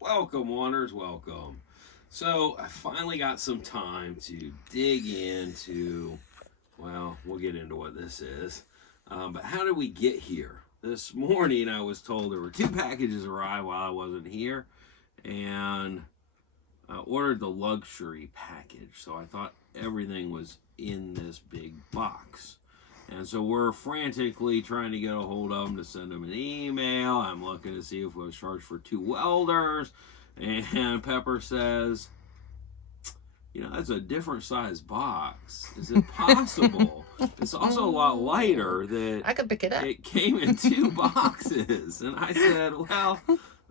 Welcome, Wanderers, welcome. So, I finally got some time to dig into, well, we'll get into what this is. But how did we get here? This morning, I was told there were 2 packages arrived while I wasn't here, and I ordered the luxury package. So, I thought everything was in this big box. And so we're frantically trying to get a hold of them to send them an email. I'm looking to see if we was charged for 2 welders. And Pepper says, that's a different size box. Is it possible? It's also a lot lighter that I could pick it up. It came in 2 boxes. And I said, well,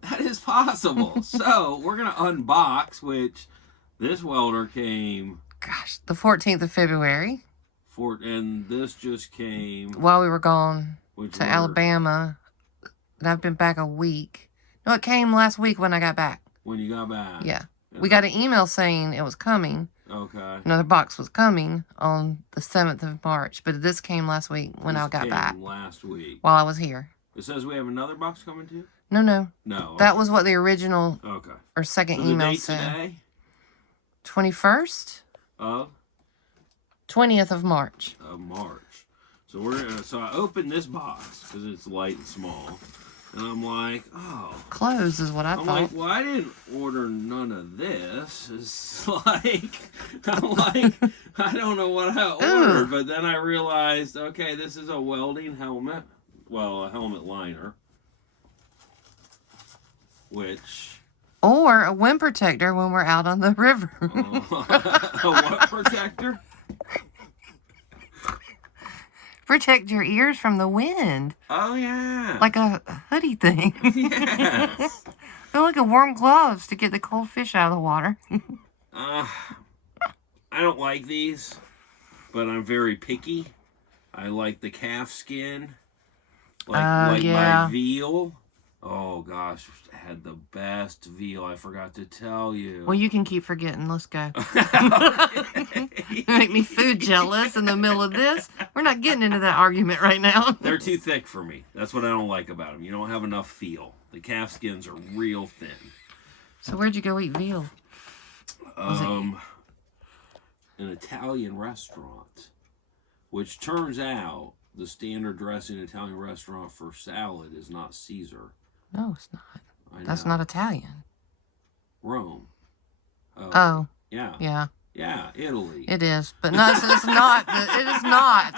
that is possible. So we're going to unbox, which this welder came... Gosh, the 14th of February. And this just came while we were gone to Alabama. And I've been back a week. No, it came last week when I got back. When you got back? Yeah. We got an email saying it was coming. Okay. Another box was coming on the 7th of March. But this came last week when I got back. Last week. While I was here. It says we have another box coming too? No. No. Okay. That was what the original or second so email the date said. Today? 21st? Of? 20th of March. Of March. So I opened this box because it's light and small. And I'm like, oh. Clothes is what I thought. I'm like, well, I didn't order none of this. It's like, I'm like, I don't know what I ordered. But then I realized, okay, this is a welding helmet. Well, a helmet liner. Which... Or a wind protector when we're out on the river. A what protector? Protect your ears from the wind. Oh, yeah. Like a hoodie thing. Yes. They're like a warm gloves to get the cold fish out of the water. I don't like these, but I'm very picky. I like the calf skin. Like my veal. Oh, gosh. I had the best veal. I forgot to tell you. Well, you can keep forgetting. Let's go. Make me food jealous in the middle of this. We're not getting into that argument right now. They're too thick for me. That's what I don't like about them. You don't have enough feel. The calf skins are real thin. So where'd you go eat veal? An Italian restaurant. Which turns out the standard dressing Italian restaurant for salad is not Caesar. No, it's not. That's not Italian. Rome. Oh. Yeah. Yeah. Yeah, Italy. It is, but no, it's not. It is not.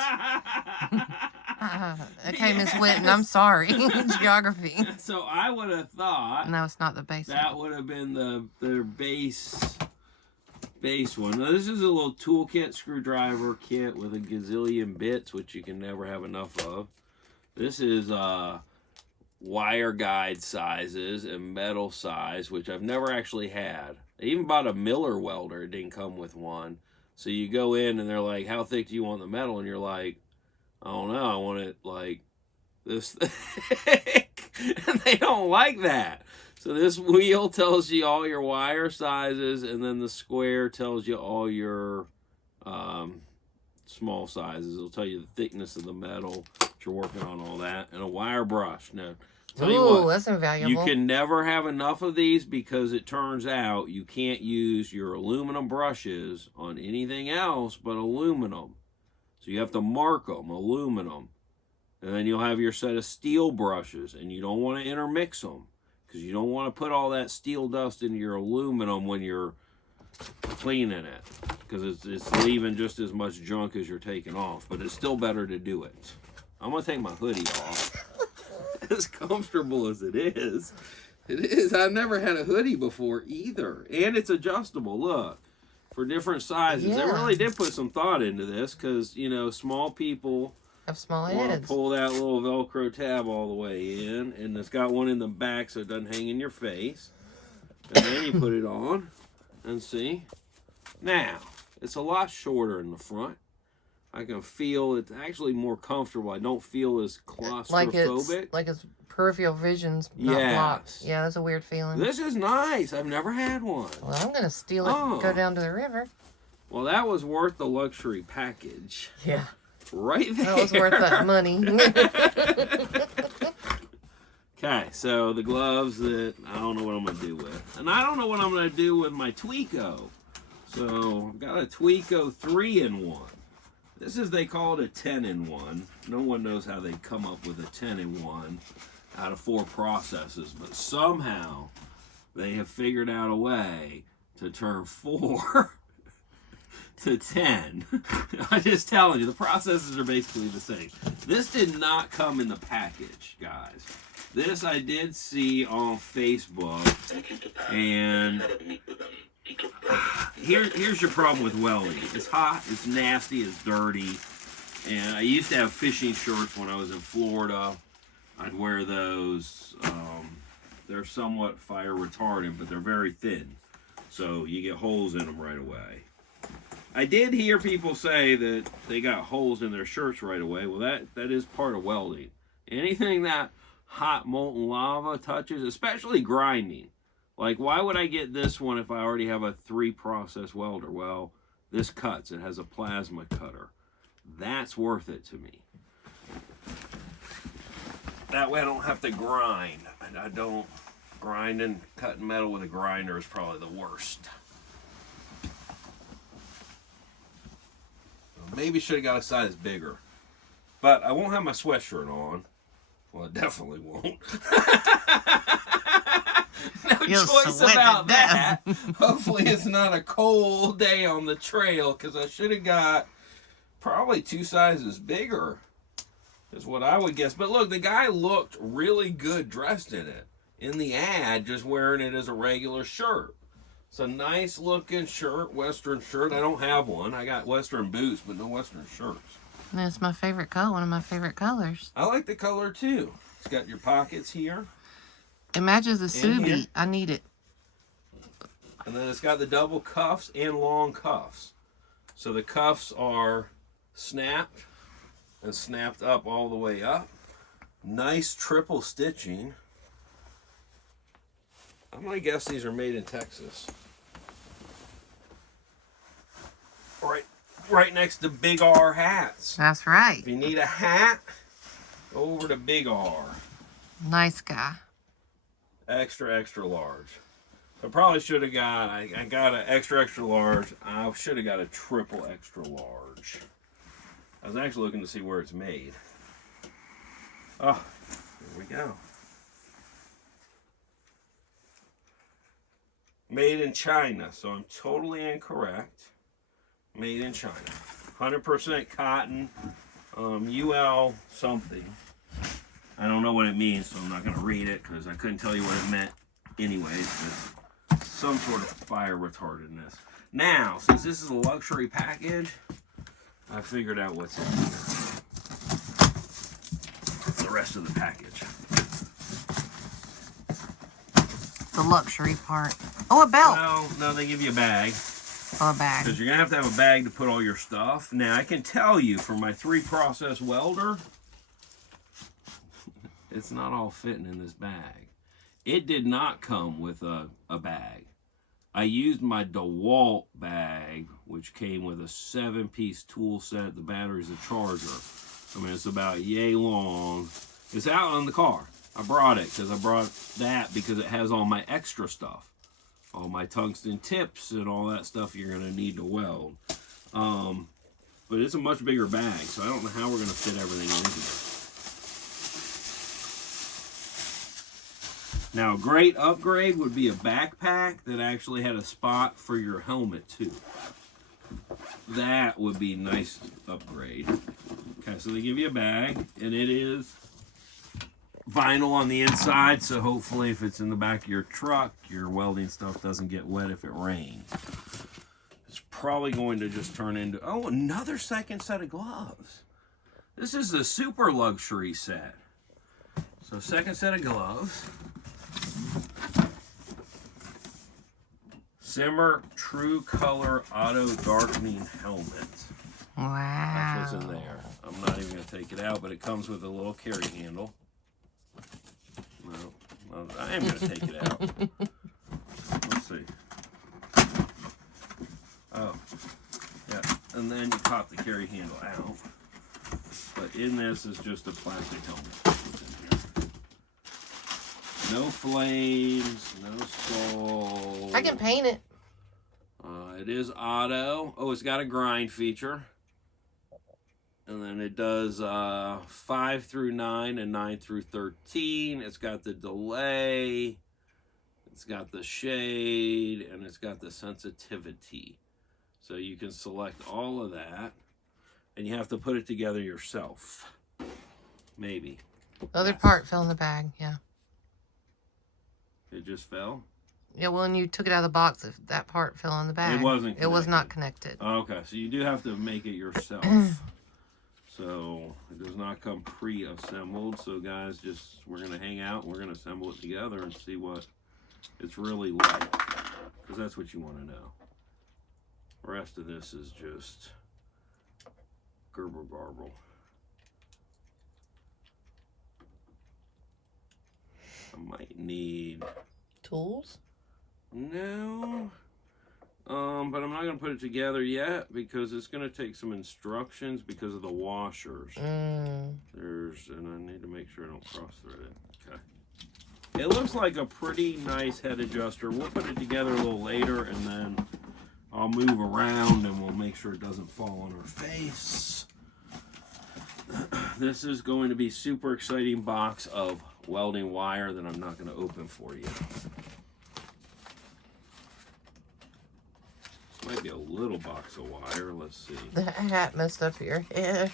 Okay, Miss Whitten, I'm sorry. Geography. So I would have thought... No, it's not the base. That would have been their base one. Now, this is a little toolkit screwdriver kit with a gazillion bits, which you can never have enough of. This is wire guide sizes and metal size, which I've never actually had. I even bought a Miller welder. It didn't come with one. So you go in and they're like, how thick do you want the metal? And you're like, I don't know. I want it like this thick. And they don't like that. So this wheel tells you all your wire sizes, and then the square tells you all your small sizes. It'll tell you the thickness of the metal that you're working on, all that. And a wire brush. Now, tell you what, that's invaluable. you can never have enough of these because it turns out you can't use your aluminum brushes on anything else but aluminum. So you have to mark them, aluminum. And then you'll have your set of steel brushes, and you don't want to intermix them because you don't want to put all that steel dust into your aluminum when you're cleaning it because it's leaving just as much junk as you're taking off. But it's still better to do it. I'm going to take my hoodie off. As comfortable as it is. It is. I've never had a hoodie before either. And it's adjustable. Look. For different sizes. Yeah. They really did put some thought into this because, small people have small want heads. to pull that little Velcro tab all the way in. And it's got one in the back so it doesn't hang in your face. And then you put it on and see. Now, it's a lot shorter in the front. I can feel it's actually more comfortable. I don't feel as claustrophobic. Like it's peripheral vision's not blocked. Yeah, that's a weird feeling. This is nice. I've never had one. Well, I'm going to steal it and go down to the river. Well, that was worth the luxury package. Yeah. Right there. That was worth that money. Okay, so the gloves that I don't know what I'm going to do with. And I don't know what I'm going to do with my Tweeko. So I've got a Tweeko 3-in-1. This is, they call it a 10-in-1. No one knows how they come up with a 10-in-1 out of 4 processes. But somehow they have figured out a way to turn 4 to 10. I'm just telling you, the processes are basically the same. This did not come in the package, guys. This I did see on Facebook, and here's your problem with welding. It's hot, it's nasty, it's dirty, and I used to have fishing shorts when I was in Florida. I'd wear those. They're somewhat fire retardant, but they're very thin, so you get holes in them right away. I did hear people say that they got holes in their shirts right away. Well, that is part of welding. Anything that hot molten lava touches, especially grinding. Like, why would I get this one if I already have a 3-process welder? Well, this cuts. It has a plasma cutter. That's worth it to me. That way I don't have to grind. And I don't grind, and cutting metal with a grinder is probably the worst. Maybe should have got a size bigger. But I won't have my sweatshirt on. Well, I definitely won't. No You'll choice about that. Hopefully it's not a cold day on the trail, because I should have got probably 2 sizes bigger is what I would guess. But look, the guy looked really good dressed in it. In the ad, just wearing it as a regular shirt. It's a nice looking shirt, Western shirt. I don't have one. I got Western boots, but no Western shirts. That's my favorite color, one of my favorite colors. I like the color too. It's got your pockets here. It matches the And Subi. here. I need it. And then it's got the double cuffs and long cuffs. So the cuffs are snapped and snapped up all the way up. Nice triple stitching. I'm going to guess these are made in Texas. Right next to Big R hats. That's right. If you need a hat, go over to Big R. Nice guy. Extra, extra large. I probably should have got, I got an extra, extra large. I should have got a triple extra large. I was actually looking to see where it's made. Oh, here we go. Made in China, so I'm totally incorrect. Made in China. 100% cotton, UL something. I don't know what it means, so I'm not going to read it because I couldn't tell you what it meant anyways, but some sort of fire retardedness. Now, since this is a luxury package, I figured out what's in here. The rest of the package. The luxury part. Oh, a belt. No, they give you a bag. Oh, a bag. Because you're going to have a bag to put all your stuff. Now, I can tell you, for my 3-process welder, it's not all fitting in this bag. It did not come with a bag. I used my DeWalt bag, which came with a 7-piece tool set. The battery's a charger. I mean, it's about yay long. It's out in the car. I brought it because I brought that because it has all my extra stuff. All my tungsten tips and all that stuff you're going to need to weld. But it's a much bigger bag, so I don't know how we're going to fit everything in here. Now, a great upgrade would be a backpack that actually had a spot for your helmet, too. That would be a nice upgrade. Okay, so they give you a bag, and it is vinyl on the inside, so hopefully if it's in the back of your truck, your welding stuff doesn't get wet if it rains. It's probably going to just turn into, oh, another second set of gloves. This is the super luxury set. So second set of gloves. Simmer True Color Auto Darkening Helmet. Wow. That's what's in there. I'm not even going to take it out, but it comes with a little carry handle. No, I am going to take it out. Let's see. Oh, yeah. And then you pop the carry handle out. But in this is just a plastic helmet. No flames, no soul. I can paint it. It is auto. Oh, it's got a grind feature. And then it does 5 through 9 and 9 through 13. It's got the delay. It's got the shade. And it's got the sensitivity. So you can select all of that. And you have to put it together yourself. Maybe. The other part fell in the bag, yeah. It just fell? Yeah, well, when you took it out of the box, that part fell in the bag. It wasn't connected. It was not connected. Okay, so you do have to make it yourself. So it does not come pre-assembled. So guys, we're going to hang out. We're going to assemble it together and see what it's really like. Because that's what you want to know. The rest of this is just gerber garble. I might need tools. No. But I'm not going to put it together yet because it's going to take some instructions because of the washers. And I need to make sure I don't cross thread it. Okay. It looks like a pretty nice head adjuster. We'll put it together a little later and then I'll move around and we'll make sure it doesn't fall on our face. This is going to be a super exciting box of welding wire that I'm not going to open for you. Might be a little box of wire. Let's see. The hat messed up here. Yeah.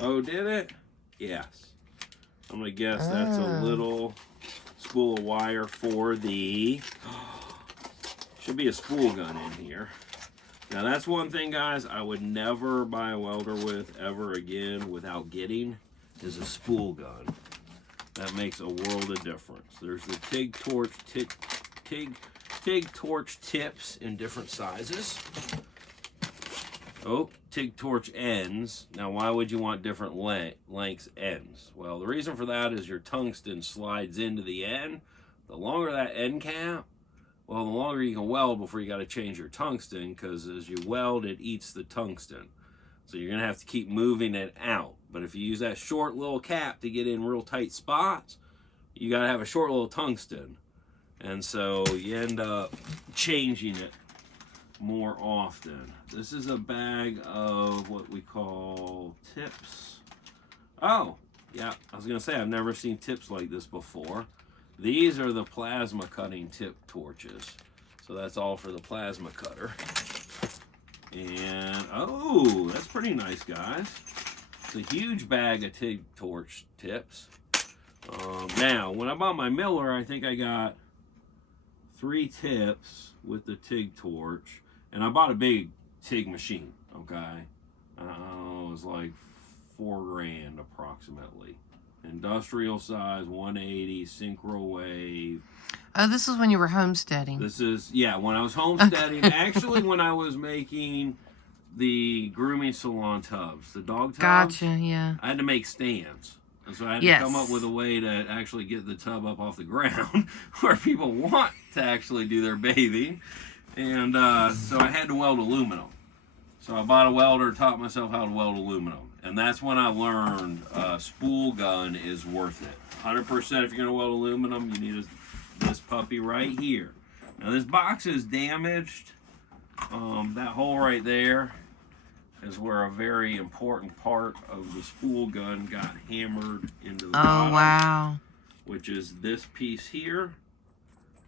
Oh, did it? Yes. I'm going to guess that's a little spool of wire for the... Should be a spool gun in here. Now, that's one thing, guys, I would never buy a welder with ever again without getting is a spool gun. That makes a world of difference. There's the TIG torch tips in different sizes. Oh, TIG torch ends. Now, why would you want different lengths ends? Well, the reason for that is your tungsten slides into the end. The longer that end cap, well, the longer you can weld before you got to change your tungsten, because as you weld, it eats the tungsten. So you're going to have to keep moving it out. But if you use that short little cap to get in real tight spots, you got to have a short little tungsten. And so you end up changing it more often. This is a bag of what we call tips. Oh, yeah, I was going to say I've never seen tips like this before. These are the plasma cutting tip torches. So that's all for the plasma cutter. And, oh, that's pretty nice, guys. It's a huge bag of TIG torch tips. Now, when I bought my Miller, I think I got 3 tips with the TIG torch. And I bought a big TIG machine, okay? It was like $4 grand approximately. Industrial size, 180, synchro wave. Oh, this is when you were homesteading. This is, yeah, when I was homesteading. Actually, when I was making the grooming salon tubs, the dog tubs. Gotcha, yeah. I had to make stands. And so I had to come up with a way to actually get the tub up off the ground where people want to actually do their bathing. And so I had to weld aluminum. So I bought a welder, taught myself how to weld aluminum. And that's when I learned spool gun is worth it. 100% if you're going to weld aluminum, you need this puppy right here. Now this box is damaged. That hole right there is where a very important part of the spool gun got hammered into the bottom. Wow. Which is this piece here.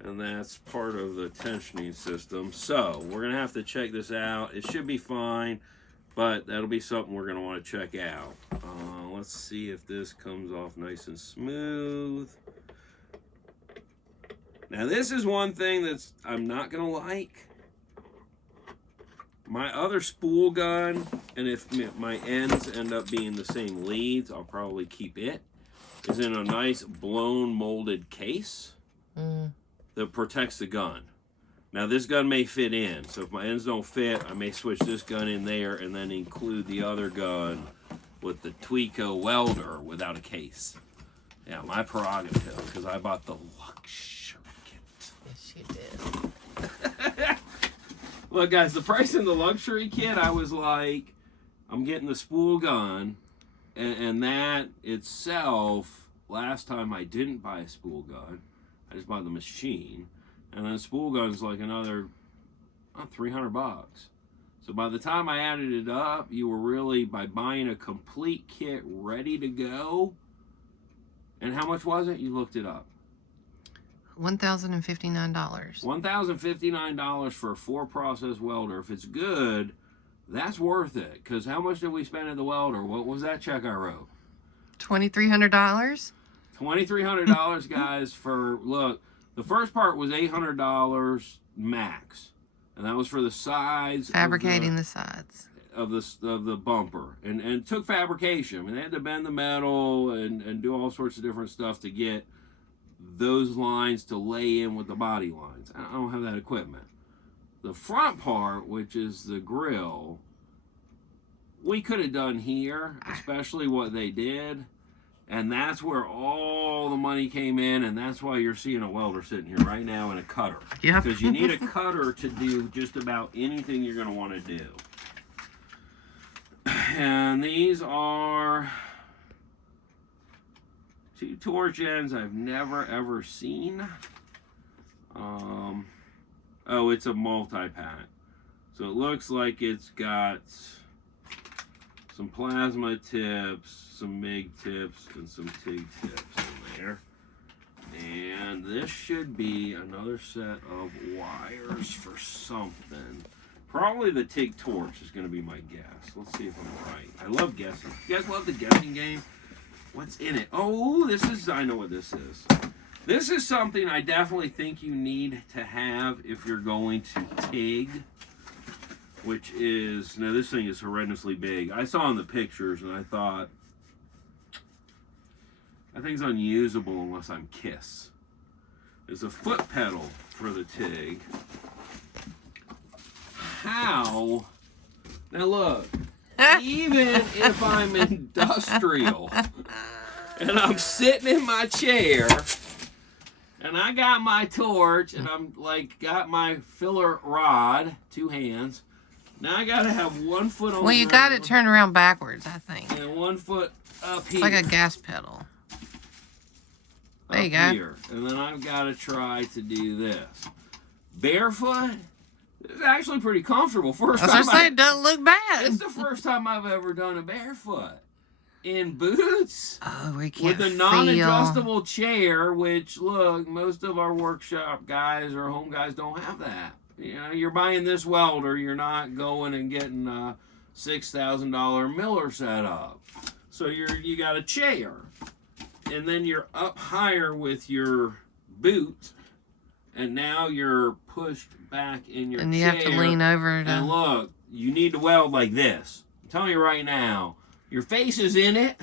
And that's part of the tensioning system. So we're going to have to check this out. It should be fine. But that'll be something we're going to want to check out. Let's see if this comes off nice and smooth. Now this is one thing that's I'm not going to like. My other spool gun, and if my ends end up being the same leads, I'll probably keep it, is in a nice blown molded case that protects the gun. Now this gun may fit in, so if my ends don't fit, I may switch this gun in there and then include the other gun with the Tweako welder without a case. Yeah, my prerogative, because I bought the luxury kit. Yes, you did. Look, guys, the price in the luxury kit, I was like, I'm getting the spool gun, and that itself, last time I didn't buy a spool gun, I just bought the machine. And then spool gun's like another $300. So by the time I added it up, you were really, by buying a complete kit ready to go. And how much was it? You looked it up. $1,059. $1,059 for a 4-process welder. If it's good, that's worth it. Because how much did we spend at the welder? What was that check I wrote? $2,300. $2,300, guys, for, look, the first part was $800 max. And that was for the sides. Fabricating the sides. Of the bumper. And it took fabrication. I mean, they had to bend the metal and do all sorts of different stuff to get those lines to lay in with the body lines. I don't have that equipment. The front part, which is the grill, we could have done here, especially what they did. And that's where all the money came in, and that's why you're seeing a welder sitting here right now and a cutter. Yep. Because you need a cutter to do just about anything you're going to want to do. And these are 2 torch ends I've never ever seen. Oh, it's a multi-pack. So it looks like it's got some plasma tips, some MIG tips, and some TIG tips in there. And this should be another set of wires for something. Probably the TIG torch is going to be my guess. Let's see if I'm right. I love guessing. You guys love the guessing game? What's in it? Oh, I know what this is. This is something I definitely think you need to have if you're going to TIG. Which is, now this thing is horrendously big. I saw in the pictures and I thought, that thing's unusable unless I'm KISS. There's a foot pedal for the TIG. How? Now look, even if I'm industrial and I'm sitting in my chair and I got my torch and I'm like, got my filler rod, 2 hands. Now I gotta have 1 foot on the ground. Well, you got it turned around backwards, I think. And 1 foot up here. It's like a gas pedal. There you go. Here. And then I've got to try to do this. Barefoot? It's actually pretty comfortable. First time. I was saying, it doesn't look bad. It's the first time I've ever done a barefoot. In boots. Oh, we can't with a non-adjustable chair, which, look, most of our workshop guys or home guys don't have that. You know, you're buying this welder, you're not going and getting a $6,000 Miller set up. So you got a chair. And then you're up higher with your boot. And now you're pushed back in your chair. And you have to lean over. And look, you need to weld like this. I'm telling you right now, your face is in it.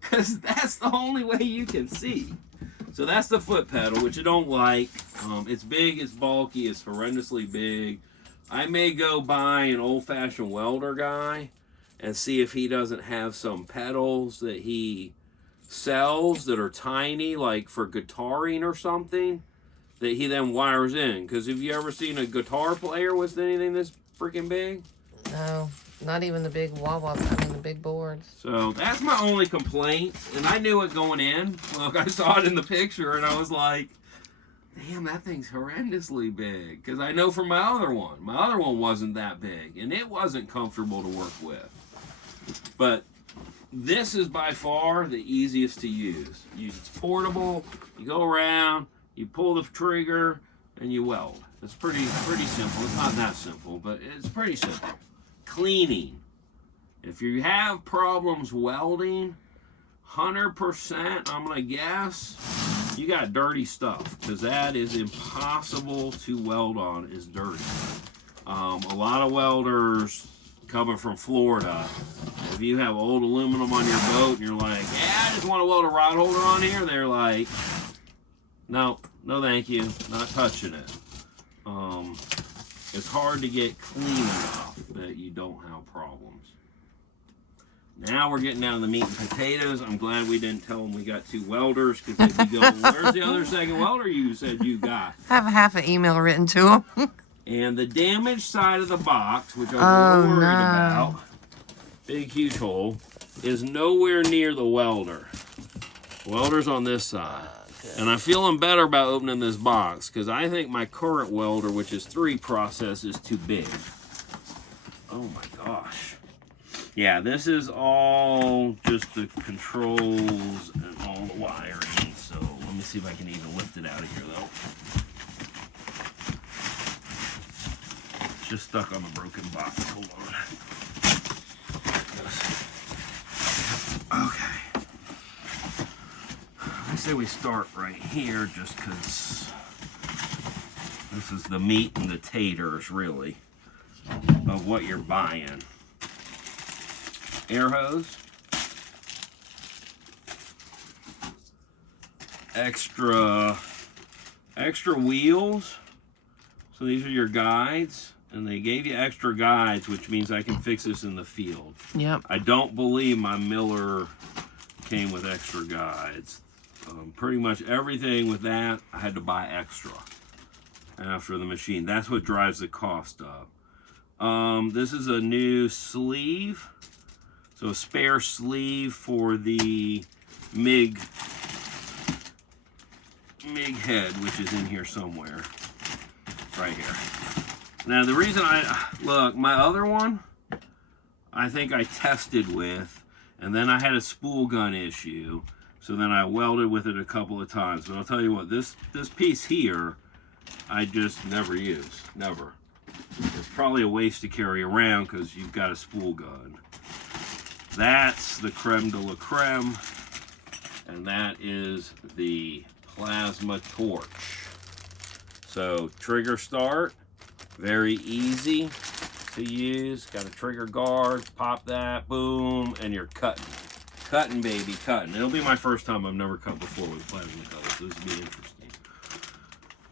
Because that's the only way you can see. So that's the foot pedal, which I don't like. It's big, it's bulky, it's horrendously big. I may go buy an old-fashioned welder guy and see if he doesn't have some pedals that he sells that are tiny, like for guitaring or something, that he then wires in. Because have you ever seen a guitar player with anything this freaking big? No, not even the big the big boards. So that's my only complaint, and I knew it going in. Look, I saw it in the picture, and I was like, damn, that thing's horrendously big. Because I know from my other one. My other one wasn't that big, and it wasn't comfortable to work with. But this is by far the easiest to use. It's portable, you go around, you pull the trigger, and you weld. It's pretty simple. It's not that simple, but it's pretty simple. Cleaning. If you have problems welding, 100%, I'm going to guess, you got dirty stuff. Because that is impossible to weld on, is dirty. A lot of welders coming from Florida, if you have old aluminum on your boat and you're like, yeah, I just want to weld a rod holder on here, they're like, no thank you, not touching it. It's hard to get clean enough that you don't have problems. Now we're getting down to the meat and potatoes. I'm glad we didn't tell them we got 2 welders, because if you go, where's the other second welder you said you got? I have half an email written to them. And the damaged side of the box, which I was a little worried about, big huge hole, is nowhere near the welder. Welder's on this side. And I'm feeling better about opening this box because I think my current welder, which is 3 process, is too big. Oh my gosh. Yeah, this is all just the controls and all the wiring. So let me see if I can even lift it out of here though. It's just stuck on the broken box. Hold on. Okay. I say we start right here just because this is the meat and the taters, really, of what you're buying. Air hose. Extra wheels. So these are your guides. And they gave you extra guides, which means I can fix this in the field. Yep. I don't believe my Miller came with extra guides. Pretty much everything with that, I had to buy extra after the machine. That's what drives the cost up. This is a new sleeve. So a spare sleeve for the MIG head, which is in here somewhere. Right here. Now the reason look, my other one, I think I tested with, and then I had a spool gun issue. So then I welded with it a couple of times. But I'll tell you what, this piece here, I just never use. Never. It's probably a waste to carry around because you've got a spool gun. That's the creme de la creme. And that is the plasma torch. So trigger start, very easy to use. Got a trigger guard, pop that, boom, and you're cutting. Cutting, baby, cutting. It'll be my first time. I've never cut before with plasma cutters. This will be interesting.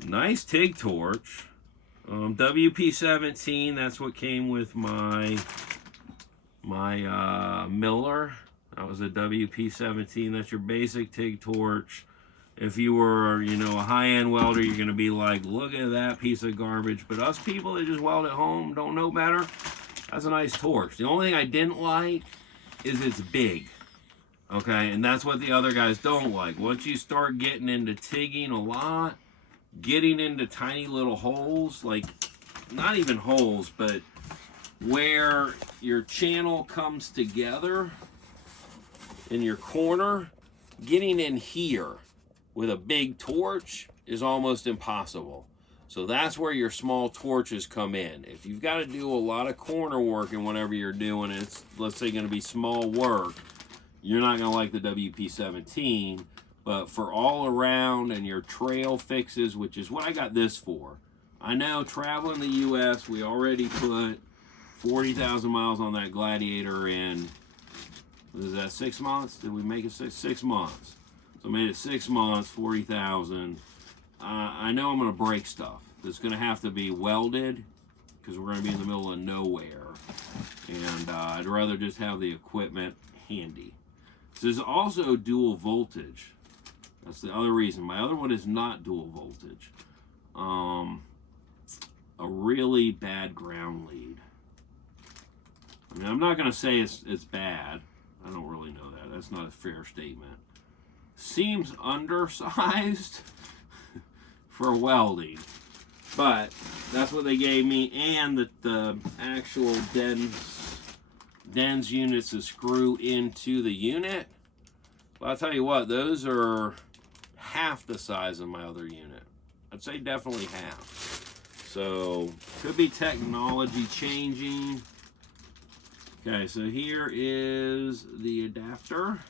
Nice TIG torch. WP17. That's what came with my Miller. That was a WP17. That's your basic TIG torch. If you were, you know, a high-end welder, you're going to be like, look at that piece of garbage. But us people that just weld at home, don't know better, that's a nice torch. The only thing I didn't like is it's big. Okay, and that's what the other guys don't like. Once you start getting into TIGging a lot, getting into tiny little holes, like, not even holes, but where your channel comes together in your corner, getting in here with a big torch is almost impossible. So that's where your small torches come in. If you've got to do a lot of corner work and whatever you're doing, it's, let's say, going to be small work, you're not going to like the WP17, but for all around and your trail fixes, which is what I got this for. I know traveling the U.S., we already put 40,000 miles on that Gladiator in, what is that, 6 months? Did we make it 6 months? So I made it 6 months, 40,000. I know I'm going to break stuff. It's going to have to be welded because we're going to be in the middle of nowhere. And I'd rather just have the equipment handy. This is also dual voltage. That's the other reason. My other one is not dual voltage. A really bad ground lead. I mean, I'm not going to say it's bad. I don't really know that. That's not a fair statement. Seems undersized for welding. But that's what they gave me. And the actual DENS units to screw into the unit. Well, I'll tell you what, those are half the size of my other unit. I'd say definitely half. So, could be technology changing. Okay, so here is the adapter.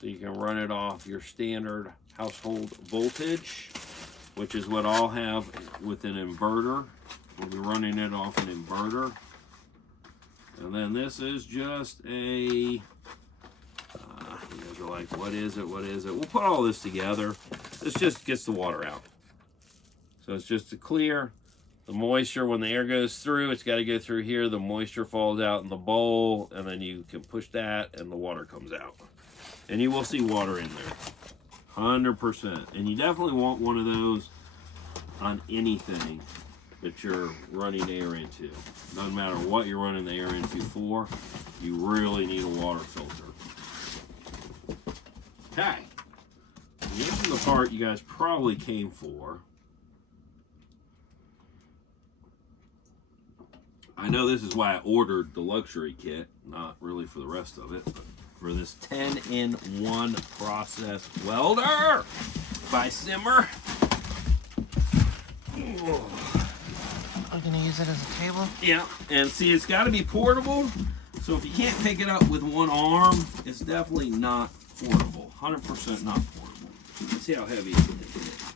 So you can run it off your standard household voltage, which is what I'll have with an inverter. We'll be running it off an inverter. And then this is just a, you guys are like, what is it, what is it? We'll put all this together. This just gets the water out. So it's just to clear the moisture. When the air goes through, it's got to go through here. The moisture falls out in the bowl, and then you can push that, and the water comes out. And you will see water in there, 100%. And you definitely want one of those on anything that you're running air into. Doesn't matter what you're running the air into for, you really need a water filter. Okay, is the part you guys probably came for. I know this is why I ordered the luxury kit, not really for the rest of it, but for this 10-in-1 process welder by Simmer. I'm gonna use it as a table. Yeah, and see, it's got to be portable. So if you can't pick it up with one arm, it's definitely not portable. 100% not portable. Let's see how heavy it is.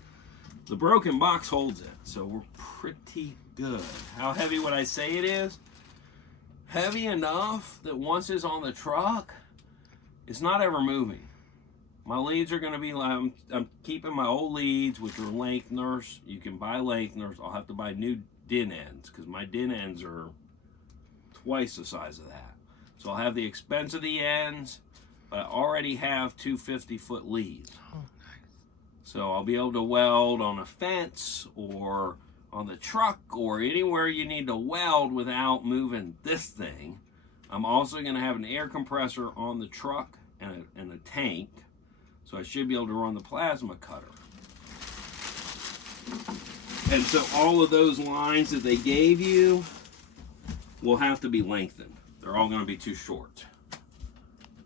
The broken box holds it, so we're pretty good. How heavy would I say it is? Heavy enough that once it's on the truck, it's not ever moving. My leads are going to be, I'm keeping my old leads, which are lengtheners. You can buy lengtheners. I'll have to buy new din ends because my din ends are twice the size of that. So I'll have the expense of the ends, but I already have two 50-foot leads. Oh, nice. So I'll be able to weld on a fence or on the truck or anywhere you need to weld without moving this thing. I'm also going to have an air compressor on the truck and a tank. So I should be able to run the plasma cutter. And so all of those lines that they gave you will have to be lengthened. They're all going to be too short.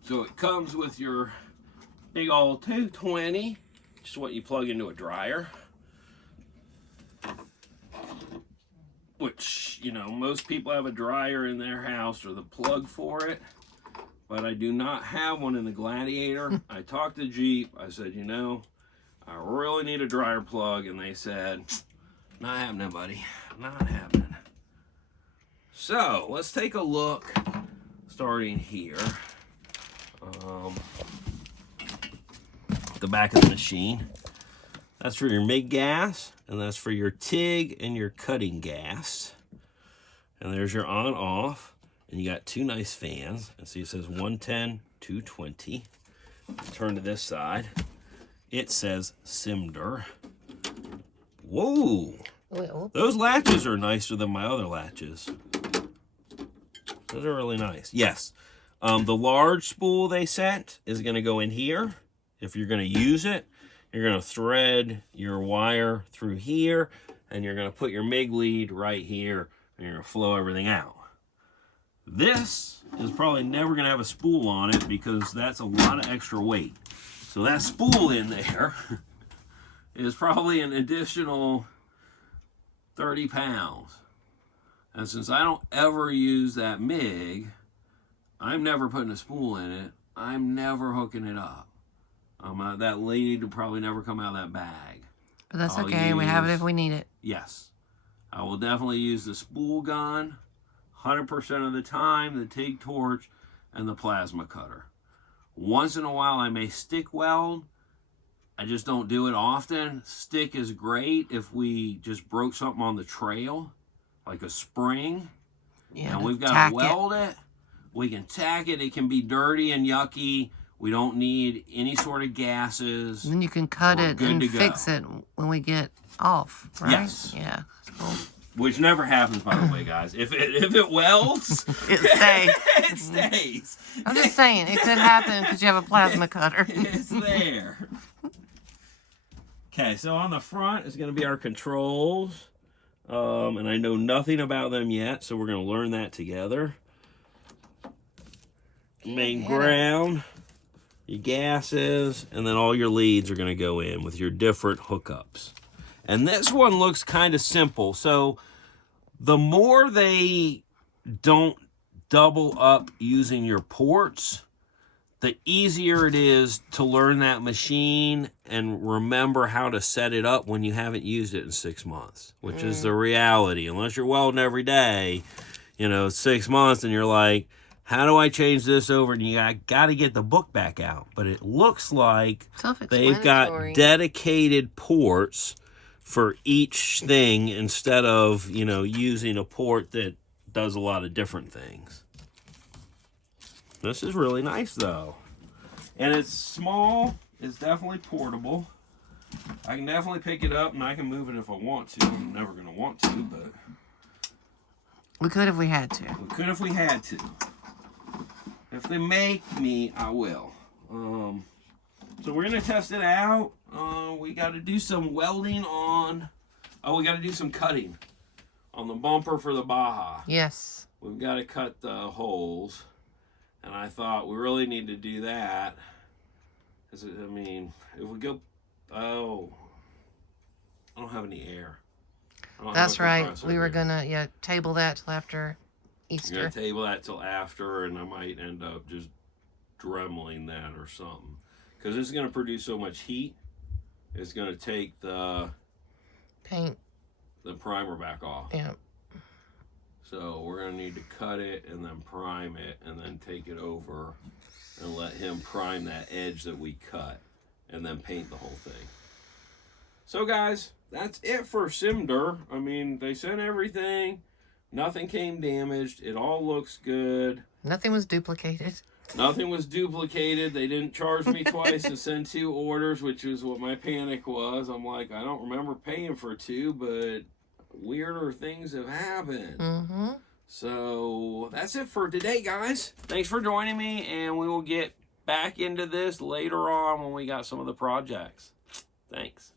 So it comes with your big old 220, just what you plug into a dryer. Which, you know, most people have a dryer in their house or the plug for it. But I do not have one in the Gladiator. I talked to Jeep. I said, you know, I really need a dryer plug. And they said, not happening, buddy. Not happening. So let's take a look starting here. The back of the machine. That's for your MIG gas. And that's for your TIG and your cutting gas. And there's your on-off. And you got two nice fans. And see, it says 110, 220. Turn to this side. It says Simder. Whoa! Those latches are nicer than my other latches. Those are really nice. Yes. The large spool they sent is going to go in here. If you're going to use it, you're going to thread your wire through here. And you're going to put your MIG lead right here. And you're going to flow everything out. This is probably never going to have a spool on it because that's a lot of extra weight. So that spool in there is probably an additional 30 pounds. And since I don't ever use that MIG, I'm never putting a spool in it. I'm never hooking it up. That lead will probably never come out of that bag. But that's okay. We have it if we need it. Yes. I will definitely use the spool gun 100% of the time, the TIG torch, and the plasma cutter. Once in a while, I may stick weld. I just don't do it often. Stick is great if we just broke something on the trail, like a spring, and we've got to weld it. We can tack it. It can be dirty and yucky. We don't need any sort of gases. And then you can cut it and fix it when we get off, right? Yes. Yeah. Cool. Which never happens, by the way, guys. If it welds, it stays. It stays. I'm just saying, it could happen because you have a plasma cutter. It's there. Okay, so on the front is going to be our controls. And I know nothing about them yet, so we're going to learn that together. Main ground, your gases, and then all your leads are going to go in with your different hookups. And this one looks kind of simple. So the more they don't double up using your ports, the easier it is to learn that machine and remember how to set it up when you haven't used it in 6 months, which is the reality. Unless you're welding every day, you know, 6 months and you're like, how do I change this over? And you got to get the book back out. But it looks like they've got dedicated ports for each thing instead of, you know, using a port that does a lot of different things. This is really nice, though. And it's small. It's definitely portable. I can definitely pick it up, and I can move it if I want to. I'm never going to want to, but... we could if we had to. We could if we had to. If they make me, I will. So we're going to test it out. we got to do some welding on. Oh, we got to do some cutting on the bumper for the Baja. Yes. We've got to cut the holes, and I thought we really need to do that. I mean, if we go, oh, I don't have any air. That's right. We were gonna table that till after Easter. We're gonna table that till after, and I might end up just dremeling that or something, because it's gonna produce so much heat. It's gonna take the primer back off. Yeah. So we're gonna need to cut it and then prime it, and then take it over and let him prime that edge that we cut, and then paint the whole thing. So guys, that's it for Simder. I mean, they sent everything. Nothing came damaged. It all looks good. Nothing was duplicated. Nothing was duplicated. They didn't charge me twice and send 2 orders, which is what my panic was. I'm like, I don't remember paying for 2, but weirder things have happened. Mm-hmm. So that's it for today, guys. Thanks for joining me, and we will get back into this later on when we got some of the projects. Thanks.